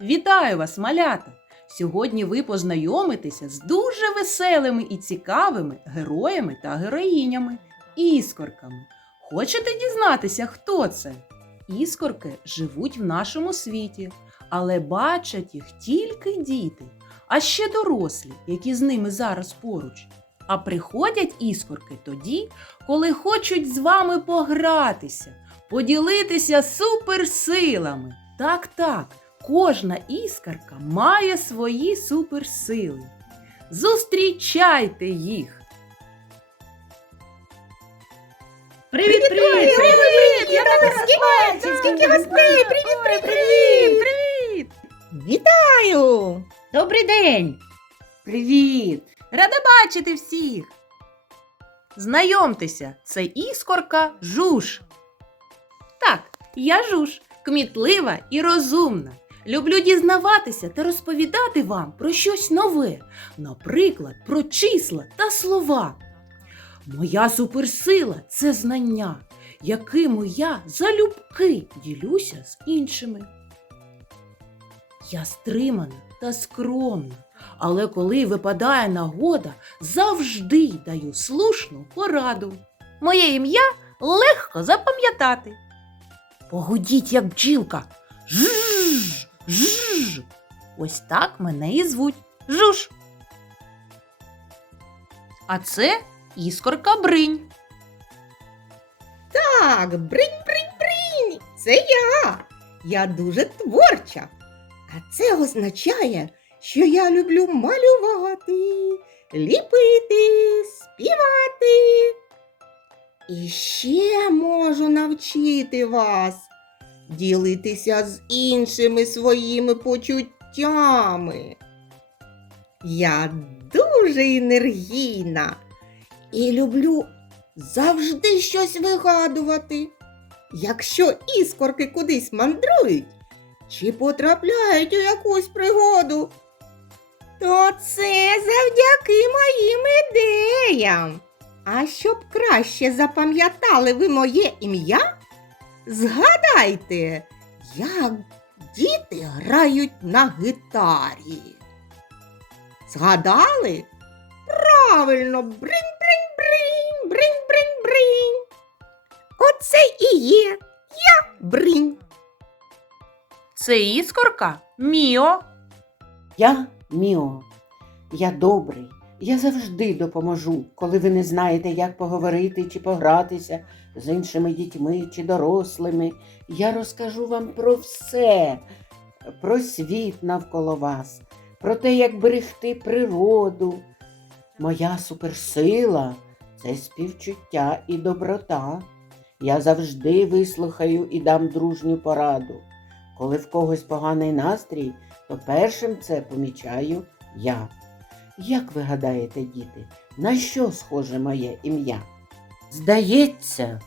Вітаю вас, малята! Сьогодні ви познайомитеся з дуже веселими і цікавими героями та героїнями іскорками. Хочете дізнатися, хто це? Іскорки живуть в нашому світі, але бачать їх тільки діти, а ще дорослі, які з ними зараз поруч. А приходять іскорки тоді, коли хочуть з вами погратися, поділитися суперсилами. Так, так, кожна іскорка має свої суперсили. Зустрічайте їх! Привіт, привіт! Привіт! Я так Скільки- скільки гостей! Привіт, привіт, привіт! Привіт! Вітаю! Добрий день! Привіт! Рада бачити всіх! Знайомтеся, це іскорка Жуж. Так, я Жуж, кмітлива і розумна. Люблю дізнаватися та розповідати вам про щось нове, наприклад, про числа та слова. Моя суперсила це знання, якими я залюбки ділюся з іншими. Я стримана та скромна, але коли випадає нагода, завжди даю слушну пораду. Моє ім'я легко запам'ятати. Погудіть, як бджілка. Жж, жж. Ось так мене і звуть. Жуж. А це іскорка бринь. Так, бринь, бринь, бринь! Це я! Я дуже творча. А це означає, що я люблю малювати, ліпити, співати. І ще можу навчити вас ділитися з іншими своїми почуттями. Я дуже енергійна і люблю завжди щось вигадувати. Якщо іскорки кудись мандрують чи потрапляють у якусь пригоду, то це завдяки моїм ідеям. А щоб краще запам'ятали ви моє ім'я, згадайте, як діти грають на гітарі. Згадали? Правильно, бринь-бринь-бринь, бринь-бринь-бринь. Оце і є я бринь. Це іскорка Міо. Я Міо. Я добрий. Я завжди допоможу, коли ви не знаєте, як поговорити чи погратися з іншими дітьми чи дорослими. Я розкажу вам про все, про світ навколо вас, про те, як берегти природу. Моя суперсила це співчуття і доброта. Я завжди вислухаю і дам дружню пораду. Коли в когось поганий настрій, то першим це помічаю я. Як ви гадаєте, діти, на що схоже моє ім'я? Здається,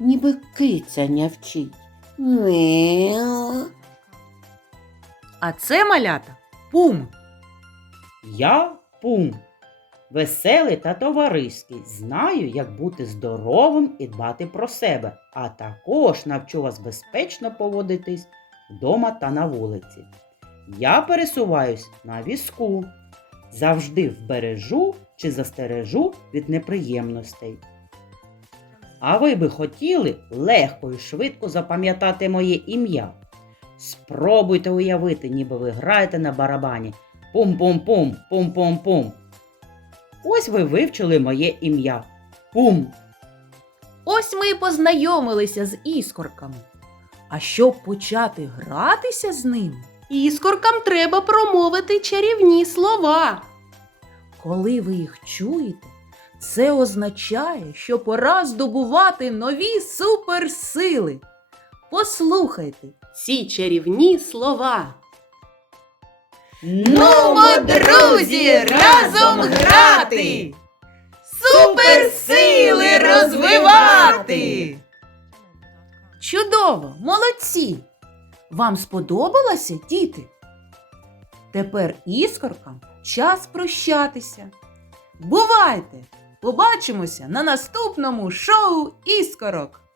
ніби киця нявчить. Мяу. А це малята Пум. Я Пум. Веселий та товариський. Знаю, як бути здоровим і дбати про себе, а також навчу вас безпечно поводитись вдома та на вулиці. Я пересуваюсь на візку, завжди вбережу чи застережу від неприємностей. А ви би хотіли легко і швидко запам'ятати моє ім'я? Спробуйте уявити, ніби ви граєте на барабані. Пум-пум-пум, пум-пум-пум. Ось ви вивчили моє ім'я. Пум. Ось ми і познайомилися з іскорками. А щоб почати гратися з ними, іскоркам треба промовити чарівні слова. Коли ви їх чуєте, це означає, що пора здобувати нові суперсили. Послухайте ці чарівні слова. Нумо, друзі, разом грати! Суперсили розвивати! Чудово, молодці! Вам сподобалося, діти? Тепер іскоркам час прощатися. Бувайте! Побачимося на наступному шоу іскорок!